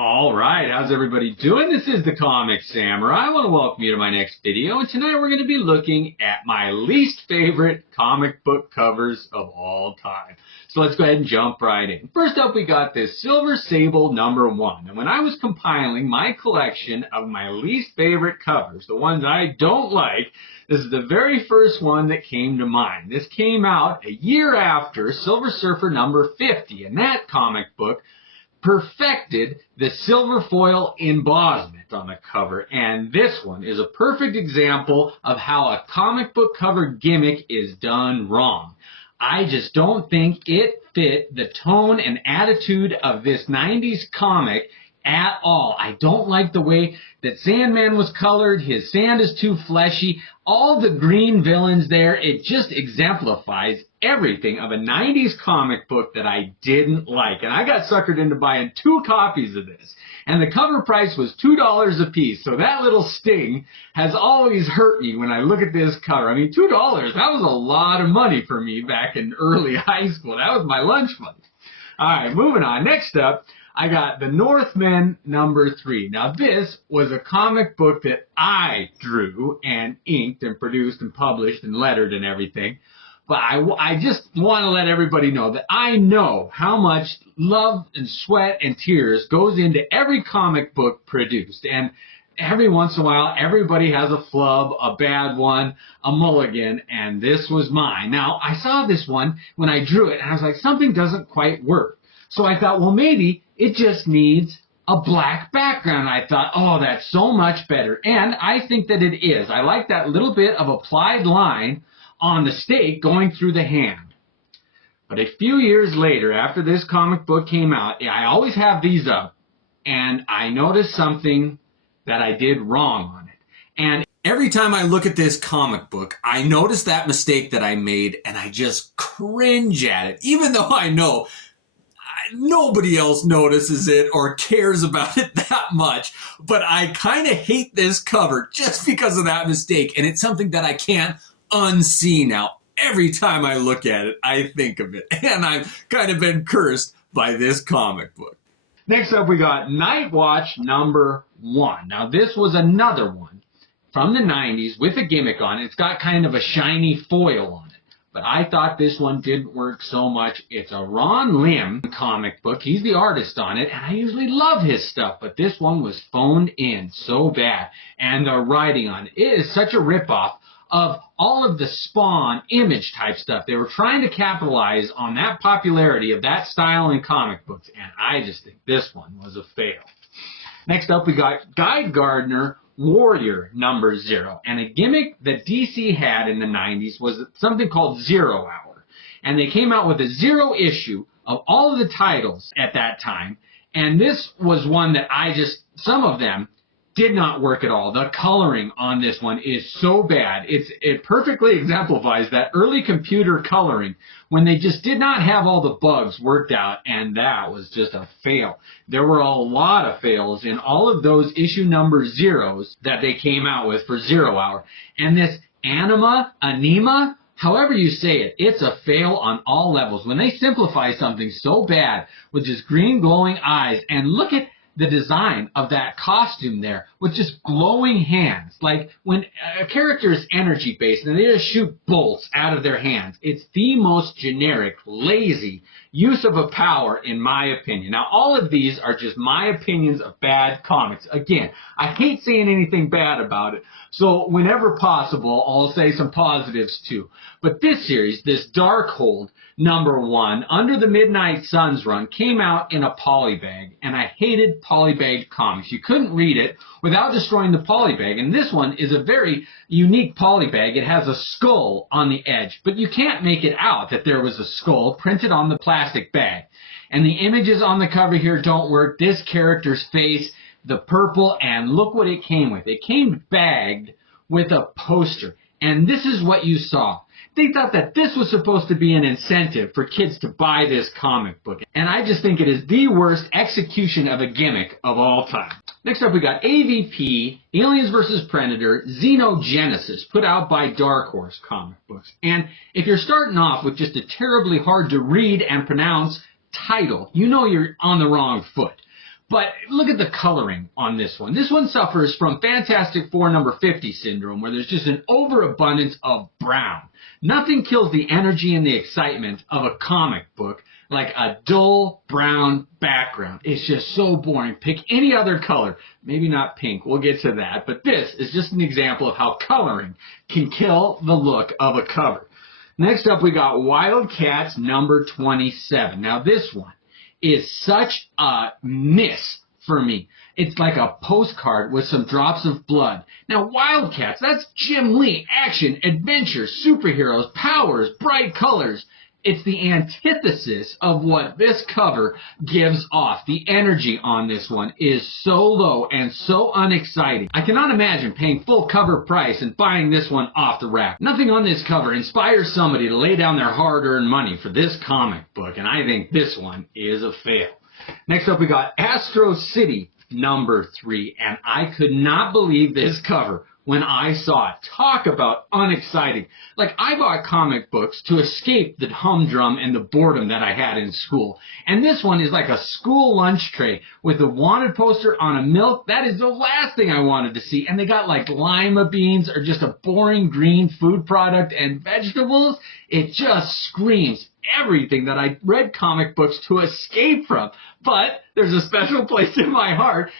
All right, how's everybody doing? This is the Comicsamurai. I want to welcome you to my next video, and tonight we're going to be looking at my least favorite comic book covers of all time. So let's go ahead and jump right in. First up, we got this Silver Sable #1. And when I was compiling my collection of my least favorite covers, the ones I don't like, this is the very first one that came to mind. This came out a year after Silver Surfer #50, and that comic book perfected the silver foil embossment on the cover, and this one is a perfect example of how a comic book cover gimmick is done wrong. I just don't think it fit the tone and attitude of this 90s comic at all. I don't like the way that Sandman was colored. His sand is too fleshy. All the green villains there, it just exemplifies everything of a 90s comic book that I didn't like. And I got suckered into buying 2 copies of this. And the cover price was $2 a piece. So that little sting has always hurt me when I look at this cover. I mean, $2, that was a lot of money for me back in early high school. That was my lunch money. All right, moving on. Next up, I got The Northman #3. Now, this was a comic book that I drew and inked and produced and published and lettered and everything. But I just want to let everybody know that I know how much love and sweat and tears goes into every comic book produced. And every once in a while, everybody has a flub, a bad one, a mulligan, and this was mine. Now, I saw this one when I drew it, and I was like, something doesn't quite work. So I thought, well, maybe it just needs a black background. I thought, oh, that's so much better. And I think that it is. I like that little bit of applied line on the stake going through the hand. But a few years later, after this comic book came out, I always have these up, and I noticed something that I did wrong on it. And every time I look at this comic book, I notice that mistake that I made, and I just cringe at it, even though I know nobody else notices it or cares about it that much. But I kind of hate this cover just because of that mistake, and it's something that I can't unsee now. Every time I look at it, I think of it, and I've kind of been cursed by this comic book. Next up, we got Night Watch #1. Now, this was another one from the 90s with a gimmick on it. It's got kind of a shiny foil on it. But I thought this one didn't work so much. It's a Ron Lim comic book. He's the artist on it, and I usually love his stuff, but this one was phoned in so bad. And the writing on it is such a ripoff of all of the Spawn image type stuff. They were trying to capitalize on that popularity of that style in comic books, and I just think this one was a fail. Next up, we got Guide Gardner Warrior #0. And a gimmick that DC had in the 90s was something called 0 Hour. And they came out with a 0 issue of all of the titles at that time. And this was one that some of them did not work at all. The coloring on this one is so bad. It perfectly exemplifies that early computer coloring when they just did not have all the bugs worked out, and that was just a fail. There were a lot of fails in all of those issue number 0s that they came out with for 0 Hour. And this Anima, however you say it, it's a fail on all levels. When they simplify something so bad with just green glowing eyes, and look at the design of that costume there with just glowing hands. Like when a character is energy based and they just shoot bolts out of their hands. It's the most generic, lazy use of a power in my opinion. Now, all of these are just my opinions of bad comics. Again, I hate saying anything bad about it. So whenever possible, I'll say some positives too. But this series, this Darkhold #1, Under the Midnight Suns run, came out in a polybag, and I hated polybagged comics. You couldn't read it without destroying the polybag, and this one is a very unique polybag. It has a skull on the edge, but you can't make it out that there was a skull printed on the plastic bag. And the images on the cover here don't work. This character's face, the purple, and look what it came with. It came bagged with a poster, and this is what you saw. They thought that this was supposed to be an incentive for kids to buy this comic book. And I just think it is the worst execution of a gimmick of all time. Next up, we got AVP, Aliens vs. Predator, Xenogenesis, put out by Dark Horse Comic Books. And if you're starting off with just a terribly hard to read and pronounce title, you know you're on the wrong foot. But look at the coloring on this one. This one suffers from Fantastic Four number 50 syndrome, where there's just an overabundance of brown. Nothing kills the energy and the excitement of a comic book like a dull brown background. It's just so boring. Pick any other color. Maybe not pink. We'll get to that. But this is just an example of how coloring can kill the look of a cover. Next up, we got Wildcats number 27. Now, this one is such a miss for me. It's like a postcard with some drops of blood. Now, Wildcats, that's Jim Lee, action, adventure, superheroes, powers, bright colors. It's the antithesis of what this cover gives off. The energy on this one is so low and so unexciting. I cannot imagine paying full cover price and buying this one off the rack. Nothing on this cover inspires somebody to lay down their hard-earned money for this comic book, and I think this one is a fail. Next up, we got Astro City number 3, and I could not believe this cover when I saw it. Talk about unexciting. Like, I bought comic books to escape the humdrum and the boredom that I had in school. And this one is like a school lunch tray with a wanted poster on a milk. That is the last thing I wanted to see. And they got like lima beans or just a boring green food product and vegetables. It just screams everything that I read comic books to escape from. But there's a special place in my heart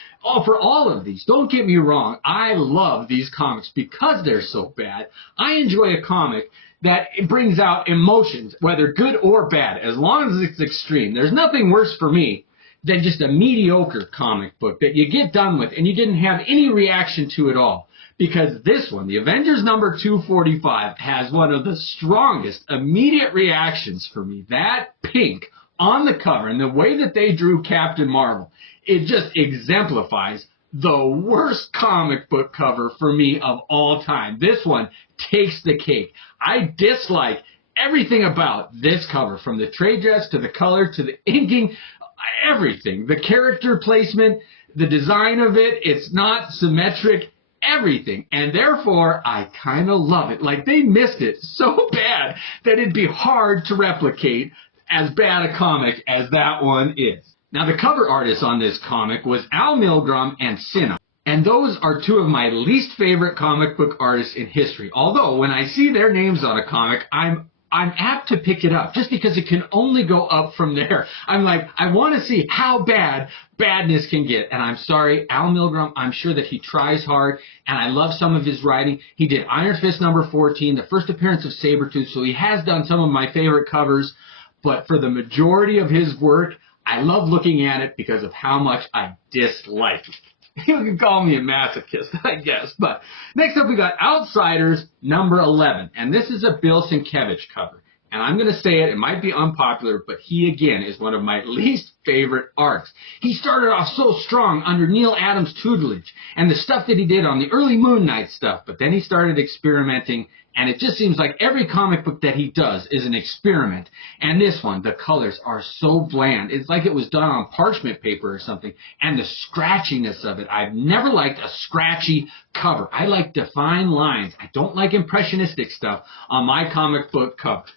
for all of these. Don't get me wrong. I love these comics because they're so bad. I enjoy a comic that brings out emotions, whether good or bad, as long as it's extreme. There's nothing worse for me than just a mediocre comic book that you get done with and you didn't have any reaction to at all. Because this one, the Avengers number 245, has one of the strongest immediate reactions for me. That pink on the cover and the way that they drew Captain Marvel, it just exemplifies the worst comic book cover for me of all time. This one takes the cake. I dislike everything about this cover, from the trade dress to the color to the inking, everything. The character placement, the design of it, it's not symmetric. Everything, and therefore I kind of love it. Like, they missed it so bad that it'd be hard to replicate as bad a comic as that one is. Now, the cover artist on this comic was Al Milgrom and Cinna, and those are two of my least favorite comic book artists in history. Although when I see their names on a comic, I'm apt to pick it up just because it can only go up from there. I'm like, I want to see how bad badness can get. And I'm sorry, Al Milgrom, I'm sure that he tries hard, and I love some of his writing. He did Iron Fist number 14, the first appearance of Sabretooth, so he has done some of my favorite covers. But for the majority of his work, I love looking at it because of how much I dislike it. You can call me a masochist, I guess. But next up, we got Outsiders number 11. And this is a Bill Sienkiewicz cover. And I'm going to say it, it might be unpopular, but he, again, is one of my least favorite artists. He started off so strong under Neil Adams' tutelage and the stuff that he did on the early Moon Knight stuff. But then he started experimenting, and it just seems like every comic book that he does is an experiment. And this one, the colors are so bland. It's like it was done on parchment paper or something. And the scratchiness of it. I've never liked a scratchy cover. I like defined lines. I don't like impressionistic stuff on my comic book covers.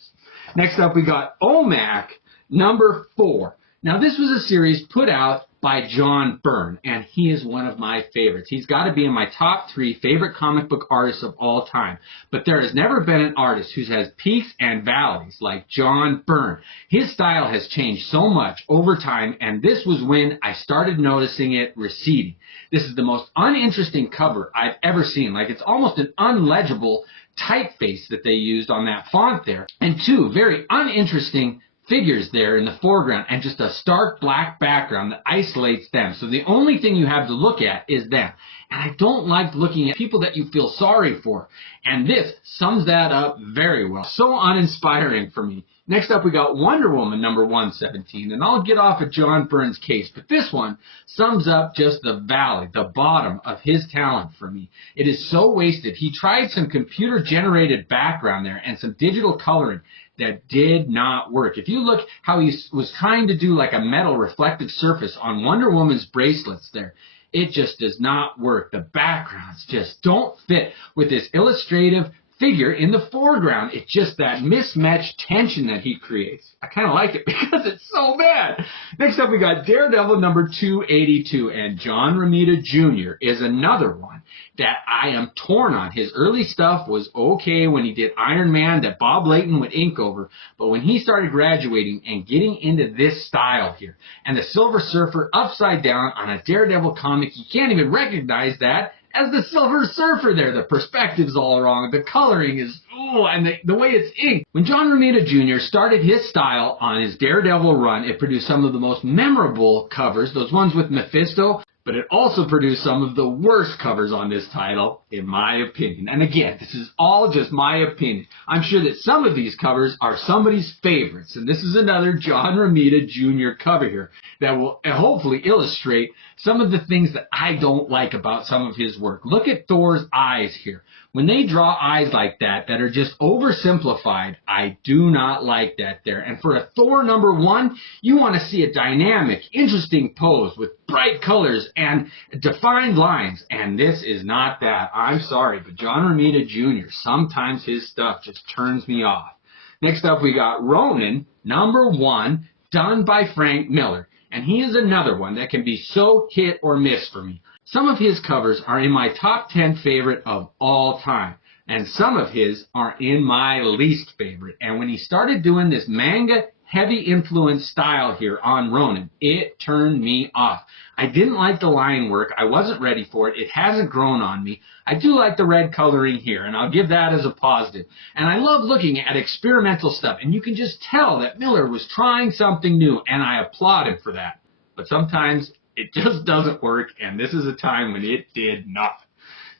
Next up, we got OMAC number 4. Now, this was a series put out by John Byrne, and he is one of my favorites. He's got to be in my top 3 favorite comic book artists of all time. But there has never been an artist who has peaks and valleys like John Byrne. His style has changed so much over time, and this was when I started noticing it receding. This is the most uninteresting cover I've ever seen. Like, it's almost an unlegible typeface that they used on that font there. And 2 very uninteresting figures there in the foreground, and just a stark black background that isolates them. So the only thing you have to look at is them. And I don't like looking at people that you feel sorry for. And this sums that up very well. So uninspiring for me. Next up, we got Wonder Woman number 117. And I'll get off of John Byrne's case, but this one sums up just the valley, the bottom of his talent for me. It is so wasted. He tried some computer-generated background there and some digital coloring that did not work. If you look how he was trying to do like a metal reflective surface on Wonder Woman's bracelets there, it just does not work. The backgrounds just don't fit with this illustrative figure in the foreground. It's just that mismatched tension that he creates. I kind of like it because it's so bad. Next up, we got Daredevil number 282, and John Romita Jr. is another one that I am torn on. His early stuff was okay when he did Iron Man that Bob Layton would ink over, but when he started graduating and getting into this style here, and the Silver Surfer upside down on a Daredevil comic, you can't even recognize that as the Silver Surfer there. The perspective's all wrong. The coloring is, ooh, and the way it's inked. When John Romita Jr. started his style on his Daredevil run, it produced some of the most memorable covers, those ones with Mephisto, but it also produced some of the worst covers on this title, in my opinion. And again, this is all just my opinion. I'm sure that some of these covers are somebody's favorites, and this is another John Romita Jr. cover here that will hopefully illustrate some of the things that I don't like about some of his work. Look at Thor's eyes here. When they draw eyes like that are just oversimplified, I do not like that there. And for a Thor number 1, you want to see a dynamic, interesting pose with bright colors and defined lines. And this is not that. I'm sorry, but John Romita Jr., sometimes his stuff just turns me off. Next up, we got Ronin number 1, done by Frank Miller. And he is another one that can be so hit or miss for me. Some of his covers are in my top 10 favorite of all time, and some of his are in my least favorite. And when he started doing this manga heavy influence style here on Ronin, it turned me off. I didn't like the line work. I wasn't ready for it. It hasn't grown on me. I do like the red coloring here, and I'll give that as a positive. And I love looking at experimental stuff, and you can just tell that Miller was trying something new, and I applaud him for that. But sometimes it just doesn't work, and this is a time when it did not.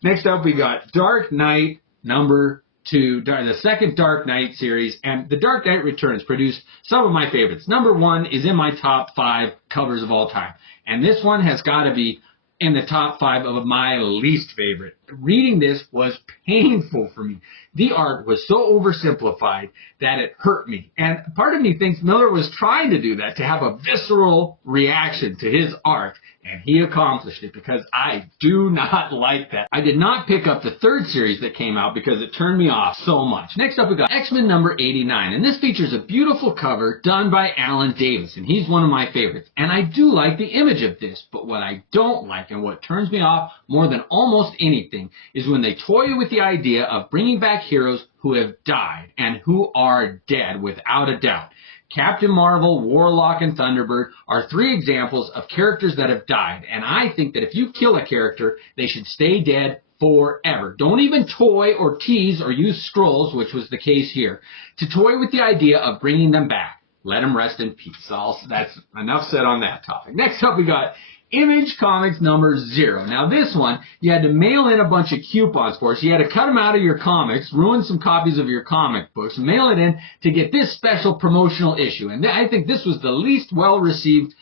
Next up, we got Dark Knight number 2, the second Dark Knight series, and The Dark Knight Returns produced some of my favorites. Number 1 is in my top 5 covers of all time, and this one has got to be in the top 5 of my least favorite. Reading this was painful for me. The art was so oversimplified that it hurt me. And part of me thinks Miller was trying to do that, to have a visceral reaction to his art, and he accomplished it because I do not like that. I did not pick up the third series that came out because it turned me off so much. Next up, we got X-Men number 89, and this features a beautiful cover done by Alan Davis, and he's one of my favorites. And I do like the image of this, but what I don't like and what turns me off more than almost anything is when they toy with the idea of bringing back heroes who have died and who are dead without a doubt. Captain Marvel, Warlock, and Thunderbird are 3 examples of characters that have died, and I think that if you kill a character, they should stay dead forever. Don't even toy or tease or use scrolls, which was the case here, to toy with the idea of bringing them back. Let them rest in peace. That's enough said on that topic. Next up, we got Image Comics number 0. Now this one, you had to mail in a bunch of coupons for. So you had to cut them out of your comics, ruin some copies of your comic books, mail it in to get this special promotional issue. And I think this was the least well-received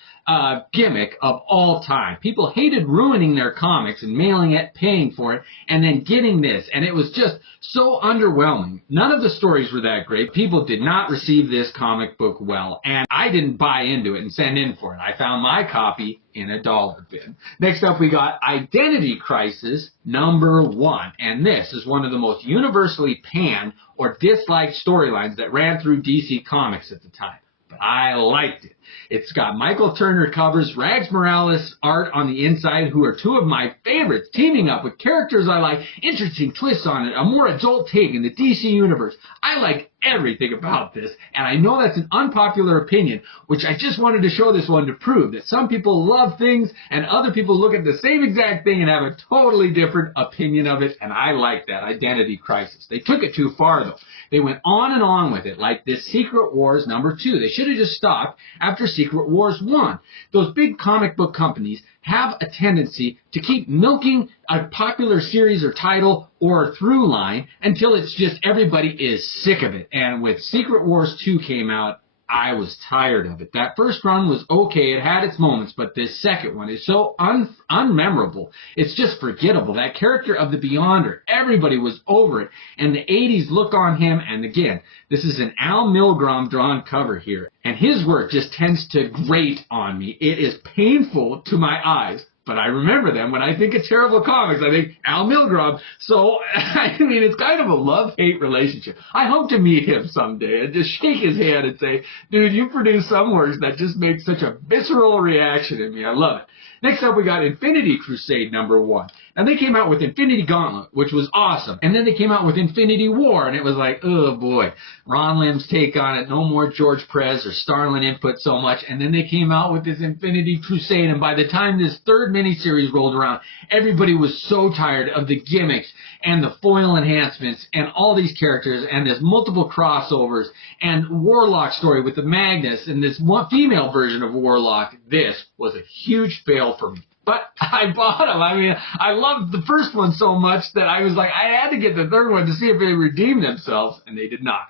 gimmick of all time. People hated ruining their comics and mailing it, paying for it, and then getting this. And it was just so underwhelming. None of the stories were that great. People did not receive this comic book well, and I didn't buy into it and send in for it. I found my copy in a dollar bin. Next up, we got Identity Crisis number 1, and this is one of the most universally panned or disliked storylines that ran through DC Comics at the time. But I liked it. It's got Michael Turner covers, Rags Morales art on the inside, who are 2 of my favorites, teaming up with characters I like, interesting twists on it, a more adult take in the DC universe. I like everything about this, and I know that's an unpopular opinion, which I just wanted to show this one to prove that some people love things and other people look at the same exact thing and have a totally different opinion of it, and I like that. Identity Crisis. They took it too far, though. They went on and on with it, like this Secret Wars number 2. They should have just stopped after Secret Wars 1. Those big comic book companies have a tendency to keep milking a popular series or title or a through line until it's just everybody is sick of it. And with Secret Wars 2 came out, I was tired of it. That first run was okay. It had its moments, but this second one is so unmemorable. It's just forgettable. That character of the Beyonder, everybody was over it. And the 80s look on him, and again, this is an Al Milgrom drawn cover here. And his work just tends to grate on me. It is painful to my eyes. but I remember them when I think of terrible comics. I think Al Milgrom. So, I mean, it's kind of a love-hate relationship. I hope to meet him someday and just shake his hand and say, dude, you produce some works that just make such a visceral reaction in me. I love it. Next up, we got Infinity Crusade #1. Now, they came out with Infinity Gauntlet, which was awesome. And then they came out with Infinity War, and it was like, oh, boy. Ron Lim's take on it. No more George Perez or Starlin input so much. And then they came out with this Infinity Crusade, and by the time this third miniseries rolled around, everybody was so tired of the gimmicks and the foil enhancements and all these characters and this multiple crossovers and Warlock story with the Magnus and this one female version of Warlock. This was a huge fail for me. But I bought them. I mean, I loved the first one so much that I was like, I had to get the third one to see if they redeemed themselves, and they did not.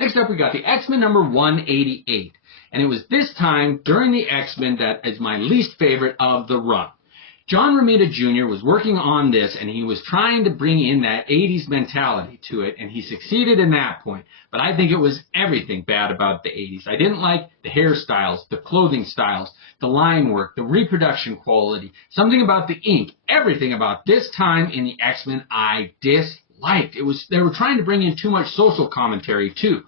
Next up, we got the X-Men #188. And it was this time during the X-Men that is my least favorite of the run. John Romita Jr. was working on this, and he was trying to bring in that 80s mentality to it, and he succeeded in that point. But I think it was everything bad about the 80s. I didn't like the hairstyles, the clothing styles, the line work, the reproduction quality, something about the ink, everything about this time in the X-Men I disliked. They were trying to bring in too much social commentary, too.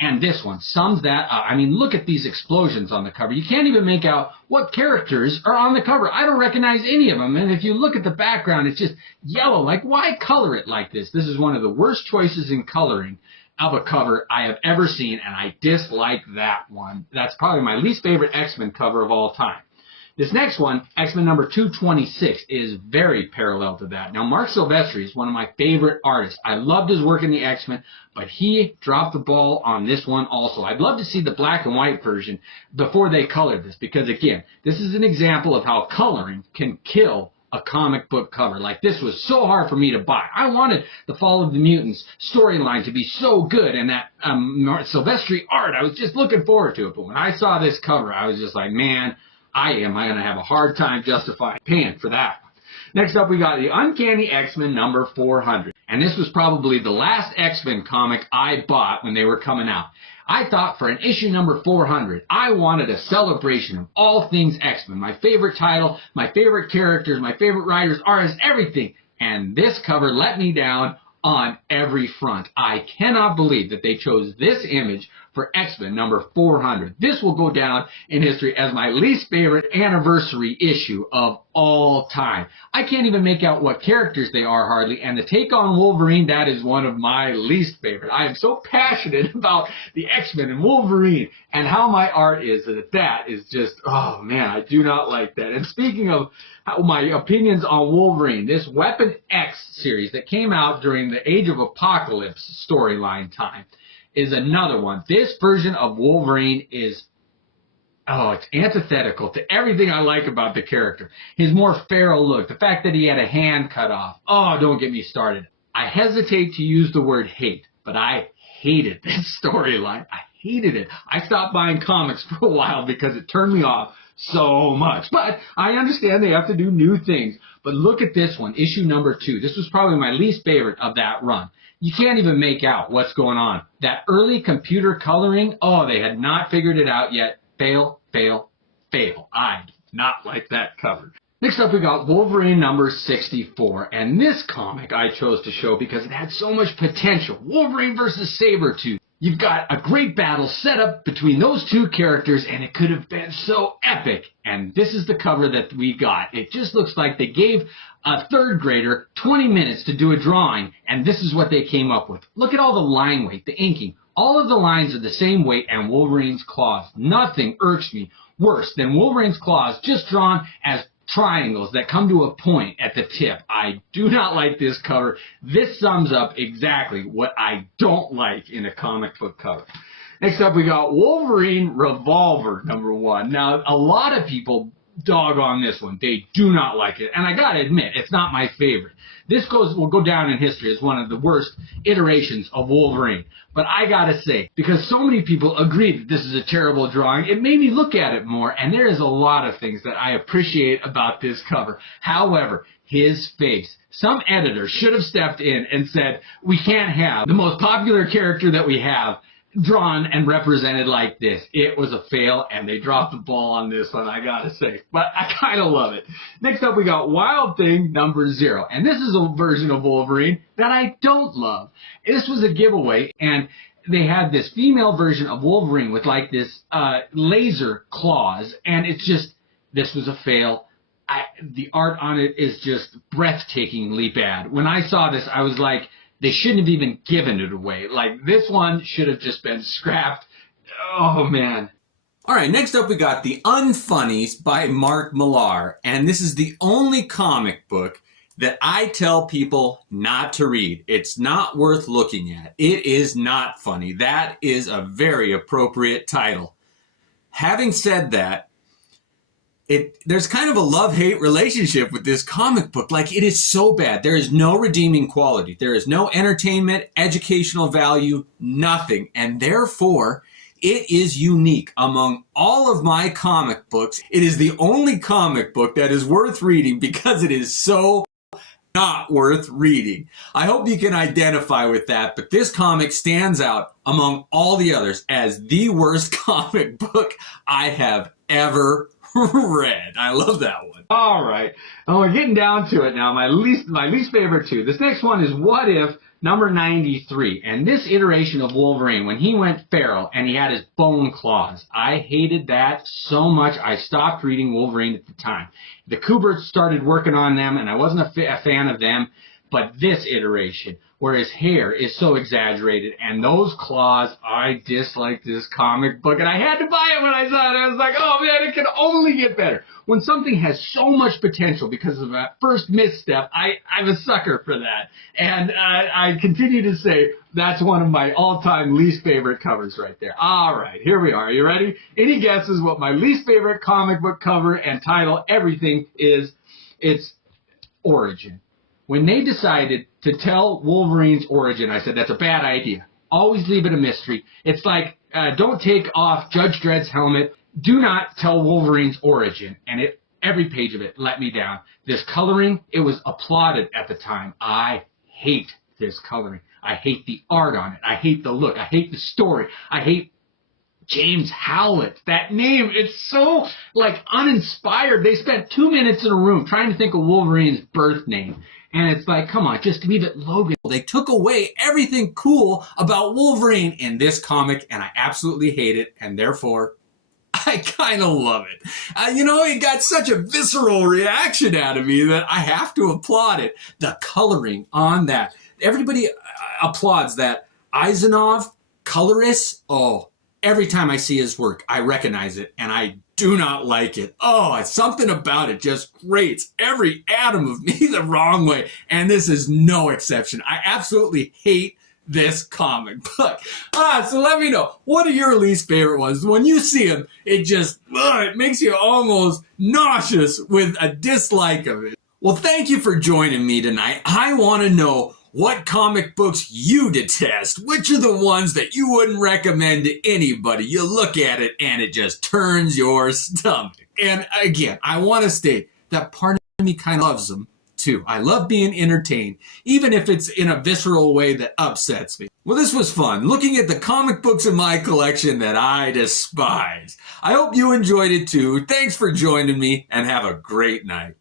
And this one sums that up. I mean, look at these explosions on the cover. You can't even make out what characters are on the cover. I don't recognize any of them. And if you look at the background, it's just yellow. Like, why color it like this? This is one of the worst choices in coloring of a cover I have ever seen, and I dislike that one. That's probably my least favorite X-Men cover of all time. This next one, X-Men #226, is very parallel to that. Now, Mark Silvestri is one of my favorite artists. I loved his work in the X-Men, but he dropped the ball on this one also. I'd love to see the black and white version before they colored this, because, again, this is an example of how coloring can kill a comic book cover. Like, this was so hard for me to buy. I wanted the Fall of the Mutants storyline to be so good, and that Silvestri art, I was just looking forward to it. But when I saw this cover, I was just like, man, I'm going to have a hard time justifying paying for that one. Next up, we got the Uncanny X-Men #400. And this was probably the last X-Men comic I bought when they were coming out. I thought for an issue #400, I wanted a celebration of all things X-Men. My favorite title, my favorite characters, my favorite writers, artists, everything. And this cover let me down on every front. I cannot believe that they chose this image for X-Men #400. This will go down in history as my least favorite anniversary issue of all time. I can't even make out what characters they are hardly, and the take on Wolverine, that is one of my least favorite. I am so passionate about the X-Men and Wolverine and how my art is that is just, oh man, I do not like that. And speaking of my opinions on Wolverine, this Weapon X series that came out during the Age of Apocalypse storyline time is another one. This version of Wolverine is, it's antithetical to everything I like about the character. His more feral look, the fact that he had a hand cut off. Oh, don't get me started. I hesitate to use the word hate, but I hated this storyline. I hated it. I stopped buying comics for a while because it turned me off so much. But I understand they have to do new things. But look at this one, issue #2. This was probably my least favorite of that run. You can't even make out what's going on. That early computer coloring, they had not figured it out yet. Fail, fail, fail. I did not like that cover. Next up, we got Wolverine #64. And this comic I chose to show because it had so much potential. Wolverine versus Sabretooth. You've got a great battle set up between those two characters, and it could have been so epic. And this is the cover that we got. It just looks like they gave a third grader 20 minutes to do a drawing, and this is what they came up with. Look at all the line weight, the inking. All of the lines are the same weight, and Wolverine's claws. Nothing irks me worse than Wolverine's claws just drawn as triangles that come to a point at the tip. I do not like this cover. This sums up exactly what I don't like in a comic book cover. Next up, we got Wolverine Revolver #1. Now, a lot of people dog on this one. They do not like it. And I gotta admit, it's not my favorite. This will go down in history as one of the worst iterations of Wolverine. But I gotta say, because so many people agree that this is a terrible drawing, it made me look at it more, and there is a lot of things that I appreciate about this cover. However, his face. Some editor should have stepped in and said, we can't have the most popular character that we have drawn and represented like this. It was a fail, and they dropped the ball on this one, I gotta say. But I kind of love it. Next up, we got Wild Thing #0. And this is a version of Wolverine that I don't love. This was a giveaway, and they had this female version of Wolverine with like this laser claws, and it's just, this was a fail. The art on it is just breathtakingly bad. When I saw this, I was like, they shouldn't have even given it away. Like, this one should have just been scrapped. Oh, man. All right, next up we got The Unfunnies by Mark Millar. And this is the only comic book that I tell people not to read. It's not worth looking at. It is not funny. That is a very appropriate title. Having said that, there's kind of a love-hate relationship with this comic book. Like, it is so bad. There is no redeeming quality. There is no entertainment, educational value, nothing. And therefore, it is unique among all of my comic books. It is the only comic book that is worth reading because it is so not worth reading. I hope you can identify with that, but this comic stands out among all the others as the worst comic book I have ever read. I love that one. All right. Oh, we're getting down to it now. My least favorite two. This next one is What If #93. And this iteration of Wolverine, when he went feral and he had his bone claws, I hated that so much I stopped reading Wolverine at the time. The Kuberts started working on them, and I wasn't a fan of them. But this iteration, where his hair is so exaggerated and those claws, I dislike this comic book. And I had to buy it when I saw it. I was like, oh man, it can only get better. When something has so much potential because of that first misstep, I'm a sucker for that. And I continue to say that's one of my all-time least favorite covers right there. All right, here we are. Are you ready? Any guesses what my least favorite comic book cover and title, everything is? It's Origin. When they decided to tell Wolverine's origin, I said, that's a bad idea. Always leave it a mystery. It's like, don't take off Judge Dredd's helmet. Do not tell Wolverine's origin. And every page of it let me down. This coloring, it was applauded at the time. I hate this coloring. I hate the art on it. I hate the look. I hate the story. I hate James Howlett. That name, it's so, like, uninspired. They spent 2 minutes in a room trying to think of Wolverine's birth name. And it's like, come on, just leave it Logan. They took away everything cool about Wolverine in this comic, and I absolutely hate it, and therefore, I kind of love it. It got such a visceral reaction out of me that I have to applaud it. The coloring on that. Everybody applauds that. Eisenhower, colorist, oh, every time I see his work, I recognize it, and I do not like it. Oh, something about it just grates every atom of me the wrong way, and this is no exception. I absolutely hate this comic book. So let me know, what are your least favorite ones? When you see them, it makes you almost nauseous with a dislike of it. Well, thank you for joining me tonight. I want to know what comic books you detest. Which are the ones that you wouldn't recommend to anybody? You look at it and it just turns your stomach. And again, I want to state that part of me kind of loves them too. I love being entertained, even if it's in a visceral way that upsets me. Well, this was fun, looking at the comic books in my collection that I despise. I hope you enjoyed it too. Thanks for joining me, and have a great night.